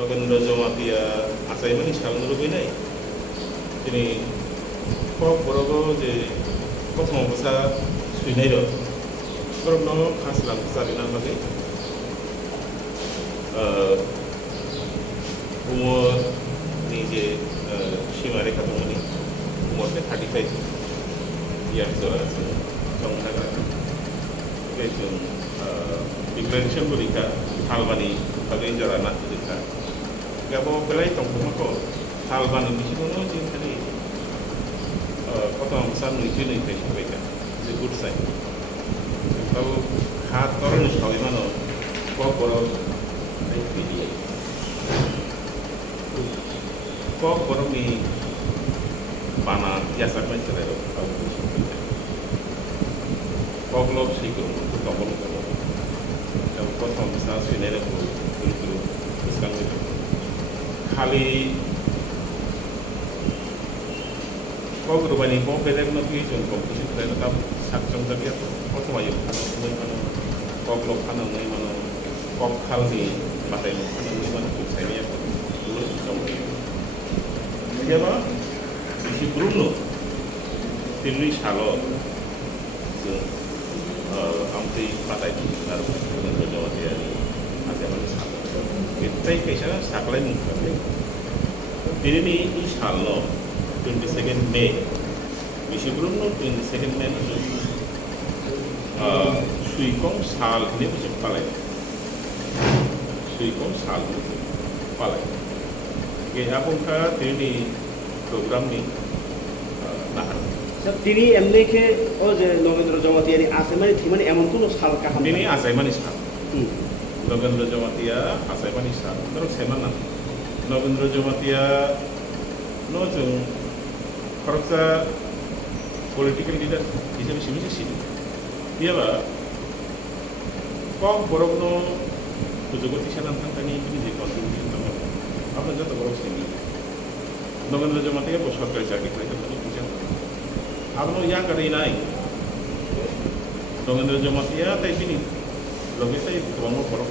নগেন্দ্র জমাতিয়া আচাইমানি সালনো লুবैनाय दिनै कक बर'गो जे प्रथम अबस्था सुइनाय र बर'नो खासलाम जारिना बागै बुमनि जे सीमा रेखा दंमोन बुमरनि 35 years संथागा बे जों डिक्लेरेशन बरिखा हालबानि बागै जरा नाथुरिखा गाबो बेलाय दंफांखौ हालबानि बिथिङावनो जों खालि प्रथम अबस्था नैथि सबायखा जे गुड साइन गाबो हा तरनि सावैमानो कक बर' कक बर'नि बाना यासाक मानसिलाय कक लब सैखौ दंबल प्रथम अबस्था सुइनाय रखौ गुरु गोसोखांबाय खालि कक रुबानि कक बेलेग नखि जों कम्पिटिशन खालामनो दा साकजों जाबिया प्रथमायो फाननानै मानो कक लब फाननानै मानो कक खालनि बाथाय फाननानै मानो साइनाया लस जाबाय याबा बिसि ब्रुनो तिलनि सालो जों आमथै बाथाय आरो जमातियानि आसामानि सालो बेनिफ्राय कैसा साकलाय मुंखाबाय दिनैनि इ सालनो 22 May बिसिब्रुनो 22 May सुइकं साल ini bisa palai सुइकं साल palai ke apungka ini program ni nahan তিনি এমনি কে ও যে নগেন্দ্র জমাতিয়ানি আসামানি থিমানি এমন কোন সাল কাহাম ini asaimani sal Nagendra Jamatia asaimani sal terus semana Nagendra Jamatia no जों खरकसा political leader হিসেবে সিমিছে ছিল ইয়াবা কম বরগনো সুযোগতি সানান থাকানি তিনি যে কন্ট্রিবিউশন দङ আপনার যত বড় শ্রেণী নগেন্দ্র জমাতিয়া সরকারি চাকরি করে তো বুঝেন আপনি ইয়া করে নাই নগেন্দ্র জমাতিয়া তাই তিনি লগে তাই বড় বড়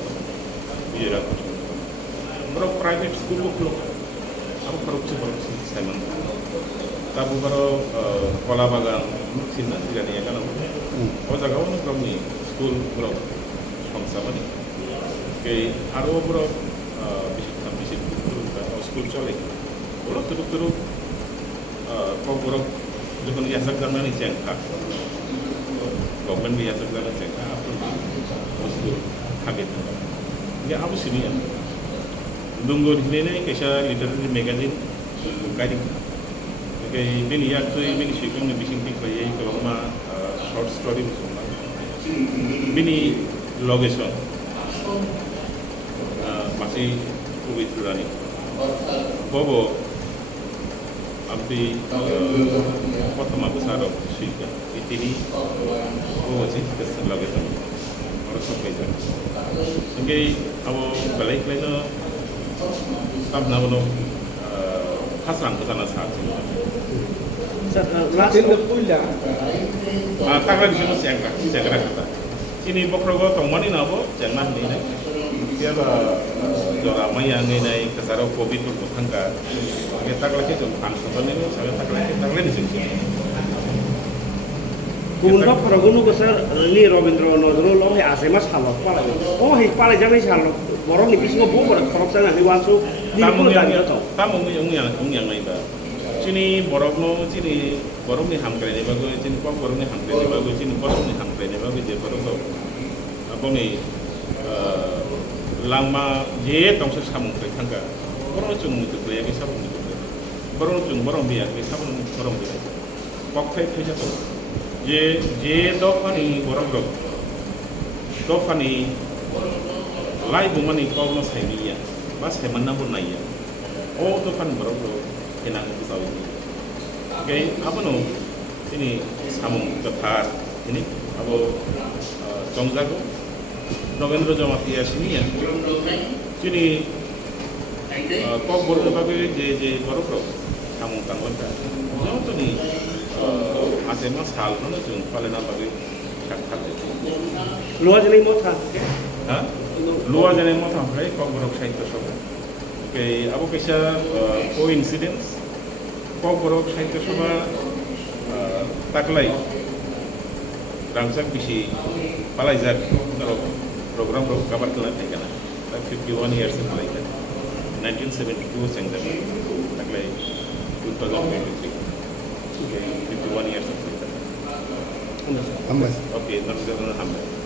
বিয়েরা বড় প্রাইভেট স্কুল খুলো aku korupsi Simon. Tabu baru kola bagan sini tidak dia kan. Oh jaga orang belum ni school belum sama ni. Kei aru belum bisik turun school calik. Belum turun kau belum juga ni asal kerana ni jengkak. Government ni asal kerana jengkak. Apa school habis. Ni apa sini ya? Dungo ini kisah literary magazine guiding. Oke, ini ya tu ini syukur ni bising tik bayai kalau mah short story musuh. Ini location masih kubit rani. Bobo, abdi pertama besar syukur. Ini bobo sih kesan location. Orang sampai jadi. Oke, abo balik lagi तब ना बोलो खासराम को जाना साथ में last पुल्ला ताकरा business जंगरा करता ini bokrogo tongmani na bo jangan ni na dia ba jora maya ngai nai kasaro covid tu thangka ge takla ke jom kan so ni no sabe takla ni sing Kumulka Pragono besar ni Robindro Nodro lo he asema salok pala. Oh he pala jami salok. Borong ni bising bo ber korok sana ni wansu ni ko dan to. Tamu yang ngai ba. Sini borong no sini borong ni ham kare ni bago sini ko borong ni ham kare ni bago sini borong ni ham kare ni bago je borong to. Apa ni lama je tong sa samung kare thangka. Borong chung ni to ya ke sabung ni to. Borong chung borong biya ke sabung borong biya. Kok phai phai ja to. जे दफानी बरफ दफानी लाई बुमानी कौन साइनिया बस है मन्ना बुनाइया ओ दफान बरफ केनांग बिसावी गई अब no ini samung kepar ini abo jongjago Nogendro Jomatia sini ya sini kok baru bagai je baru samung tanggung kan jauh tu ni asema sal mana jung palena bagai cakap luar jadi mota ha luar jadi mota hai kok baru saya tu abo kaisa coincidence kok borok সাহিত্য সভা তাকলাই রাংসাক বেশি পালাইজাক program rok kabar kena tekana 51 years in like 1972 sang that taklai 2023 51 years of like that Ambas. okay namanya hamad